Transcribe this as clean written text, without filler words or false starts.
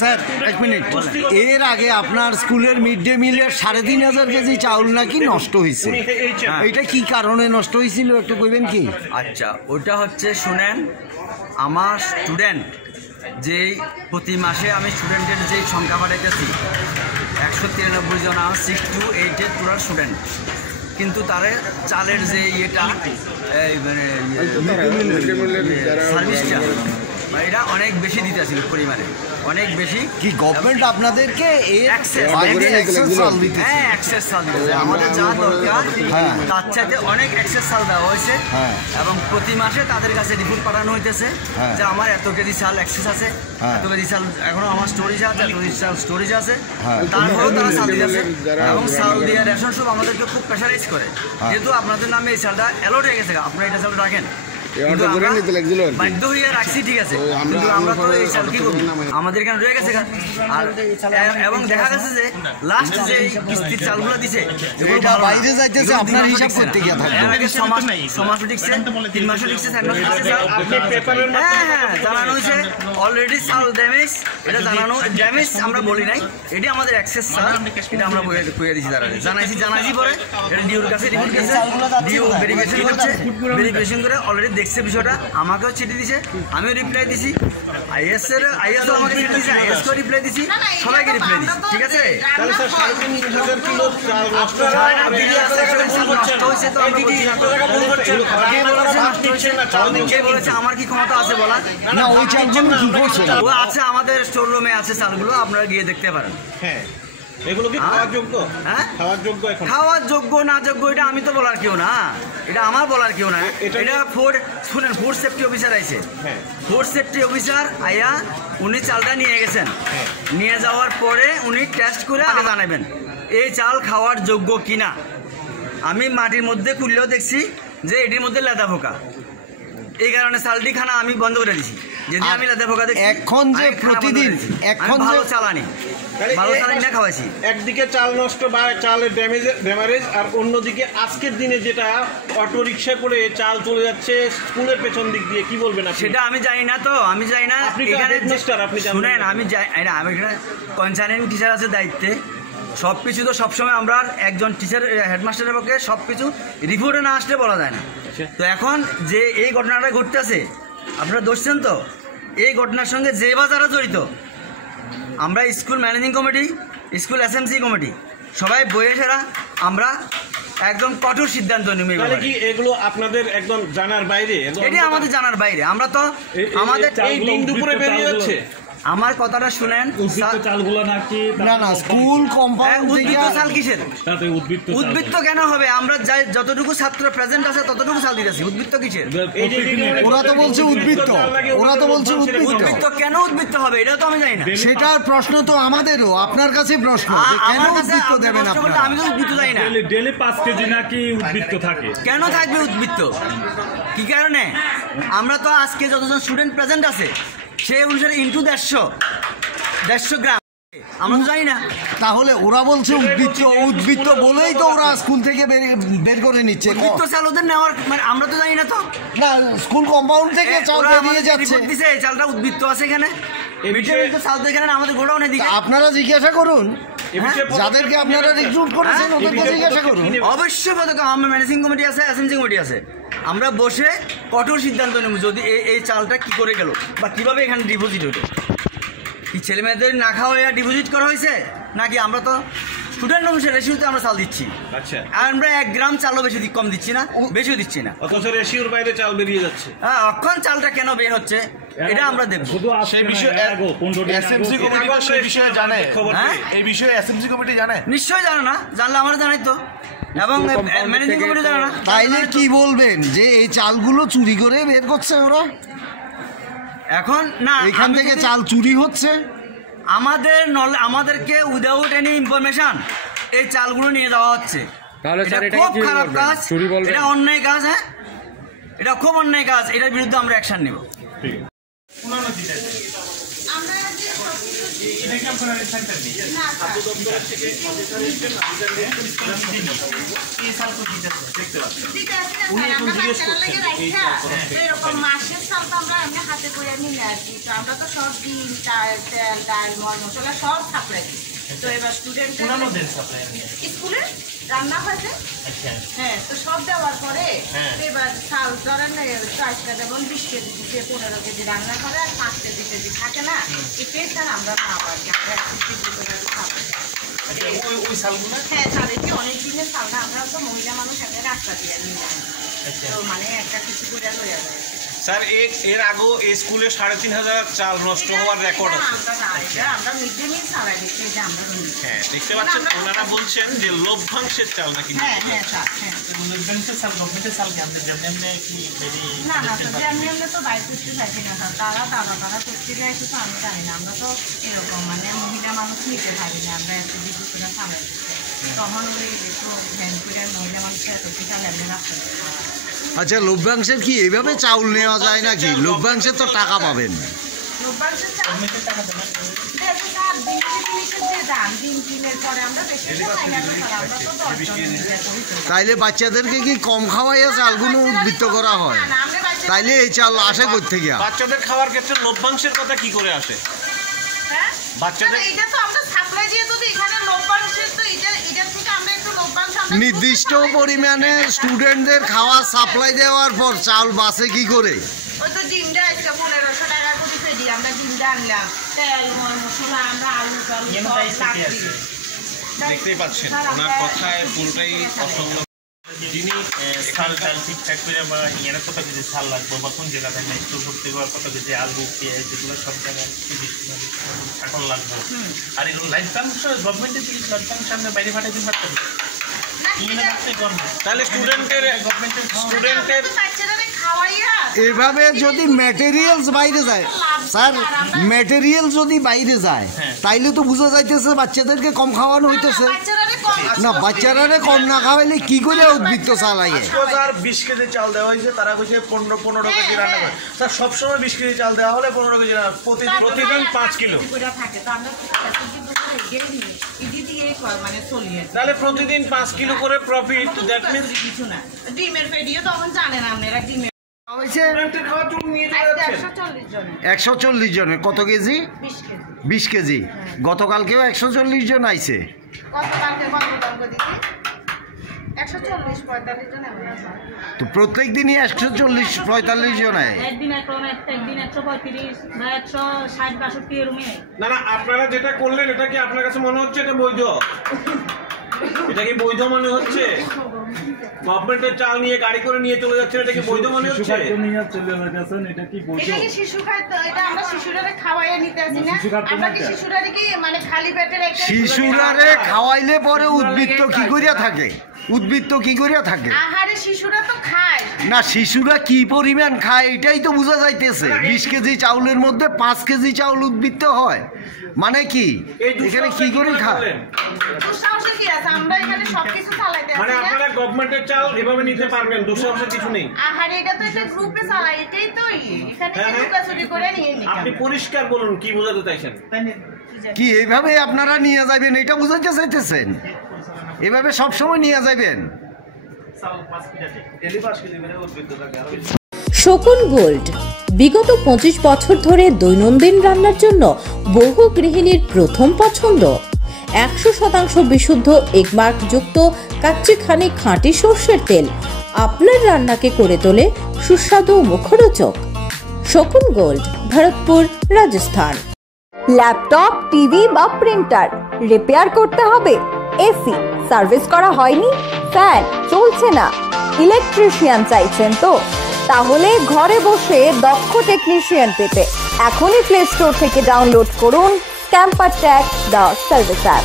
Sir এক minute, এর আগে আপনার স্কুলের মিড ডে মিলের 3500 কেজি চাউল নাকি নষ্ট হয়েছে, এটা কি কারণে নষ্ট হয়েছিল একটু কইবেন কি? আচ্ছা, ওটা হচ্ছে শুনেন, আমার স্টুডেন্ট যেই প্রতি মাসে আমি স্টুডেন্টের যেই সংখ্যা বাড়াইতেছি 193 জন, 6 to 8 এর পুরো স্টুডেন্ট, কিন্তু তারে চালের যে ইয়েটা মানে সার্ভিসটা এটা অনেক বেশি দিতেছিল পরিমাণে, অনেক বেশি। কি গভর্নমেন্ট আপনাদেরকে অ্যাক্সেস চাল দিতেছে, আমাদের যা দরকার তার চাইতে অনেক অ্যাক্সেস চাল দেওয়া হয়েছে এবং প্রতি মাসে তাদের কাছে রিপোর্ট পাঠানো হইতেছে যে আমার এত কেজি চাল অ্যাক্সেস আছে, এত কেজি চাল এখনো আমার স্টোরেজ আছে, এত কেজি চাল স্টোরেজ আছে, তারপরেও তারা চাল দিতেছে এবং চাল দিয়ে রেশন সব আমাদেরকে খুব প্রেশারাইজ করে, যেহেতু আপনাদের নামে এই চালটা অ্যালোট হয়ে গেছে, আপনারা এটা চাল রাখেন, বাধ্য হয়ে রাখছি, ঠিক আছে, কিন্তু আমরা তো এই চাল কি করি, আমাদের এখানে রয়ে গেছে। আর এবং দেখা গেছে যে লাস্ট যে কিস্তির চালগুলো দিছে বাইরে যাইতেছে, আপনার হিসাব করতে গিয়ে থাকে এর আগে 6 মাস টিকছে, 3 মাস টিকছে, 4 মাস টিকছে, হ্যাঁ জানানো হয়েছে অলরেডি চাল ড্যামেজ, এটা জানানো ড্যামেজ আমরা বলি নাই, এটি আমাদের অ্যাক্সেস চাল, এটা আমরা কইয়া দিছি, তারা জানাইছি পরে এটা ডিউর কাছে রিপোর্ট গেছে, ডিউ ভেরিফিকেশন করছে, ভেরিফিকেশন করে অলরেডি দেখছে বিষয়টা, আমাকেও চিঠি দিছে, আমিও রিপ্লাই দিছি, আইএস আমাকে চিঠি দিছে, আইএসকেও রিপ্লাই দিছি, সবাইকে রিপ্লাই দিছি, ঠিক আছে। আমার কি ক্ষমতা আছে বলা? না, ওই চালগুলো কি করছে? ও আছে আমাদের স্টোর রুমে আছে চালগুলো, আপনারা গিয়ে দেখতে পারেন। হ্যাঁ, এগুলো কি খাওয়ার যোগ্য? হ্যাঁ, খাওয়ার যোগ্য না যোগ্য এটা আমি তো বলার কেউ না, এটা আমার বলার কেউ না, এটা ফুড সেফটি অফিসার আইছে, ফুড সেফটি অফিসার আইয়া উনি চালটা নিয়ে গেছেন, নিয়ে যাওয়ার পরে উনি টেস্ট করে আগে জানাবেন এই চাল খাওয়ার যোগ্য কিনা। আমি মাটির মধ্যে খুললেও দেখছি যে এটির মধ্যে লেদা পোকা, এই কারণে চালটি খানা আমি বন্ধ করে দিছি, যদি আমি লেদা পোকা দেখি। এখন যে প্রতিদিন এখন ভালো চালানি, ভালো চালানি না খাওয়াইছি, একদিকে চাল নষ্ট বা চালের ড্যামেজ, আর অন্যদিকে আজকের দিনে যেটা অটো রিক্সা করে চাল চলে যাচ্ছে স্কুলের পেছন দিক দিয়ে, কি বলবেন আপনি? সেটা আমি জানি না, তো আমি জানি না, শুনেন আমি এখানে কনসার্নিং টিচার আছে দায়িত্বে, সব কিছু তো সবসময় আমরা একজন টিচার হেডমাস্টারের পক্ষে সব কিছু রিপোর্টে না আসলে বলা যায় না। তো এখন যে এই ঘটনাটা ঘটতেছে আপনারা ধরছেন, তো এই ঘটনার সঙ্গে যে বা যারা জড়িত, আমরা school managing committee, school SMC committee সবাই বইয়েছেরা আমরা একদম কঠোর সিদ্ধান্ত নেব। এগুলো আপনাদের একদম জানার বাইরে, এটি আমাদের জানার বাইরে, আমরা তো আমাদের এই দিন দুপুরে বেরিয়ে যাচ্ছে। আমার কথাটা শুনেন, স্কুল কম্পাউন্ড উদ্বৃত্ত চাল কিসের? উদ্বৃত্ত কেন হবে? আমরা যতটুকু ছাত্র প্রেজেন্ট আছে ততটুকু চাল দিতেছি, উদ্বৃত্ত কিসের? ওরা তো বলছে উদ্বৃত্ত, উদ্বৃত্ত কেন উদ্বৃত্ত হবে এটা তো আমি জানি না। সেটার প্রশ্ন তো আমাদেরও, আপনার কাছে প্রশ্ন, কেন উদ্বৃত্ত দেবেন আপনারা? আমি তো উদ্বৃত্ত জানি না, ডেইলি 5 কেজি নাকি উদ্বৃত্ত থাকে, কেন থাকবে উদ্বৃত্ত, কি কারণে? আমরা তো আজকে যতজন স্টুডেন্ট প্রেজেন্ট আছে সেই অনুসারে ইন্টু 150 গ্রাম, আমরা তো জানি না। তাহলে ওরা বলছে উদ্বৃত্ত বলেই তো ওরা স্কুল থেকে বের করে নিচ্ছে। উদ্বৃত্ত চাল ওদের নেওয়ার মানে আমরা তো জানি না, তো না স্কুল কম্পাউন্ড থেকে চাল বেরিয়ে যাচ্ছে, এই চালটা উদ্বৃত্ত আছে এখানে, চাল তো এখানে আমাদের গোডাউনে দিকে। আপনারা জিজ্ঞাসা করুন, যাদেরকে আপনারা রিক্রুট করেছেন ওদেরকে জিজ্ঞাসা করুন। অবশ্যই আমার ম্যানেজিং কমিটি আছে, এসএমসি কমিটি আছে, আমরা বসে কঠোর সিদ্ধান্ত নেব যদি এই চালটা কি করে গেল বা কিভাবে এখানে ডিপোজিট হইল, কি ছেলে মেয়েদের না খাওয়া ডিপোজিট করা হয়েছে নাকি আমরা তো স্টুডেন্ট অনুসারে রেশিওতে আমরা চাল দিচ্ছি। আচ্ছা, আর আমরা 1 গ্রাম চালও বেশি কম দিচ্ছি না, বেশিও দিচ্ছি না, অথচ রেশিওর বাইরে চাল বেরিয়ে যাচ্ছে। হ্যাঁ, অক্ষণ চালটা কেন বের হচ্ছে এটা আমরা দেখব। সেই বিষয়ে এসএমসি কমিটি সেই বিষয়ে জানে, এই বিষয়ে এসএমসি কমিটি জানে? নিশ্চয়ই জানে না, জানলে আমরা জানাই তো, এবং ম্যানেজিং কমিটি জানে না। তাইলে কি বলবেন যে এই চালগুলো চুরি করে বের করছে ওরা? এখন না, এখান থেকে চাল চুরি হচ্ছে, আমাদেরকে উইদাউট এনি ইনফরমেশন এই চালগুলো নিয়ে যাওয়া হচ্ছে, খুব খারাপ কাজ, এটা অন্যায় কাজ। হ্যাঁ, এটা খুব অন্যায় কাজ, এটার বিরুদ্ধে আমরা অ্যাকশন নেব। এরকম মাসের চাল তো আমরা এমনি হাতে করে নিলে আর কি, তো আমরা তো সব ডিম, চাল, তেল, ডাল, মল মশলা সব সাপ্লাই দিই। তো এবার স্টুডেন্ট স্কুলে রান্না হয় যে, হ্যাঁ, তো সব দেওয়ার পরে এবার চাল ধরেন চাষটা যেমন 20 কেজি দিচ্ছে, 15 কেজি রান্না করে, আর 5 কেজি থাকে না, এটাই চাল আমরা খাবো আর কি, আমরা 1 কেজি করে খাবো। হ্যাঁ, চালের কি অনেক দিনের চাল না, আমরা তো মহিলা মানুষ এখানে রাস্তা দিয়ে নিয়ে যাই, তো মানে একটা কিছু করে লইয়া যায়। স্যার এর আগেও এই স্কুলে 3500 চাল নষ্ট হওয়ার রেকর্ড আছে। আমরা মিড ডে মিল চালাই দিচ্ছি, যে আমরা হ্যাঁ, দেখতে পাচ্ছেন ওনারা বলছেন যে লভ্যাংশের চাল নাকি। হ্যাঁ হ্যাঁ স্যার, হ্যাঁ লভ্যাংশের চাল, গভর্নমেন্টের চাল কি আপনি যেমনি কি না না তো যেমনি তো বাইরে করতে চাইছি না স্যার, তারা করতে চাইছে তো আমি জানি না, আমরা তো এরকম মানে মহিলা মানুষ নিতে পারি না, আমরা এত বিদ্যুৎ করে চালাই দিচ্ছি, তখন ওই একটু ভ্যান করে মহিলা মানুষের এত চাল এমনি রাখতে। আচ্ছা, লভ্যাংশের কি এইভাবে চাউল নেওয়া যায় নাকি? লভ্যাংশের তো টাকা পাবেন। তাইলে বাচ্চাদেরকে কি কম খাওয়াইয়া চালগুলো উদ্বৃত্ত করা হয়? তাইলে এই চাল আসে কোথা থেকে? বাচ্চাদের খাওয়ার ক্ষেত্রে লভ্যাংশের কথা কি করে আসে? বাচ্চাদের নির্দিষ্ট পরিমাণে স্টুডেন্টদের খাওয়া সাপ্লাই দেওয়ার পর চাল বাসে কি করে? ওই তো ডিমটা 1500 টাকা করে দিই, আমরা ডিমটা আনলাম, তেল মশলা আমরা আলু দেখতেই পাচ্ছেন ওনার কথায় পুরোটাই অসংলগ্ন। যিনি চাল ঠিকঠাক করে বা এর কত কেজি চাল লাগবে বা কোন জায়গাতে না একটু ভর্তি করার কত কেজি আলু পেঁয়াজ যেগুলো সব জায়গায় এখন লাগবে, আর এগুলো লাইফাংশ গভর্নমেন্টের থেকে লাইফাংশ আমরা বাইরে পাঠিয়ে দিতে পারতেন, তাহলে স্টুডেন্টের এভাবে যদি ম্যাটেরিয়ালস বাইরে যায় স্যার, ম্যাটেরিয়াল যদি বাইরে যায় তাইলে তো বোঝা যাইতেছে বাচ্চাদেরকে কম খাওয়ানো হইতেছে না। বাচ্চারা কম না খাওয়াইলে কি করে উদ্বৃত্ত চালাইয়ে? 20 কেজি চাল দেওয়া হয়েছে, তারা কইছে 15 কেজি রান্না করে। স্যার সবসময় 20 কেজি চাল দেওয়া হলে 15 কেজি রান্না, প্রতিদিন 5 কিলো, তাহলে প্রতিদিন 5 কিলো করে প্রফিট। দ্যাট মিন্স কিছু না, ডিমের পেডিও তখন জানেন আপনারা, ডিমের 140 জনের কত কেজি? 20 কেজি। গতকালকেও 140 জন আইছে। তো প্রত্যেক দিনই 140-45 জন আয়। একদিন 135 বা 160-62 এরকম। না না, আপনারা যেটা করলেন এটা কি আপনার কাছে মনে হচ্ছে এটা বৈধ? এটা কি বৈধ মনে হচ্ছে? গভর্নমেন্টের চাল নিয়ে গাড়ি করে নিয়ে চলে যাচ্ছেন, এটা কি বৈধ মনে হচ্ছে? শিশুরারে খাওয়াইলে পরে উদ্বৃত্ত কি করিয়া থাকে? উদ্বৃত্ত কি করিয়া থাকে? শিশুরা তো খায় না, শিশুরা কি পরিমাণ খায় এটাই তো বোঝা যাইতেছে। 20 কেজি চাউলের মধ্যে 5 কেজি চাউল উদ্বৃত্ত হয়, মানে কি এখানে কি করে খায়? মানে আপনারা গভর্নমেন্টের চাল এভাবে নিতে পারবেন, দুঃসাহসের কিছু নেই। আপনি পরিষ্কার বলুন কি বোঝাতে চাইছেন? কি এইভাবে আপনারা নিয়ে যাবেন এটা বুঝাতে চাইতেছেন? এভাবে সবসময় নিয়ে যাবেন? শকুন গোল্ড বিগত 25 বছর ধরে দৈনন্দিন রান্নার জন্য বহু গৃহিণীর প্রথম পছন্দ। 100% বিশুদ্ধ এগমার্ক যুক্ত কাচ্চিখানি খাঁটি সরষের তেল আপনার রান্নাকে করে তোলে সুস্বাদু ও মুখরোচক। শকুন gold, Bharatpur, Rajasthan. Laptop, TV বা প্রিন্টার রিপেয়ার করতে হবে? এসি সার্ভিস করা হয়নি? ফ্যান চলছে না? ইলেকট্রিশিয়ান চাইছেন তো? তাহলে ঘরে বসে দক্ষ টেকনিশিয়ান পেতে এখনই প্লে স্টোর থেকে ডাউনলোড করুন ক্যাম্পার ট্যাক দ্য সার্ভিস অ্যাপ।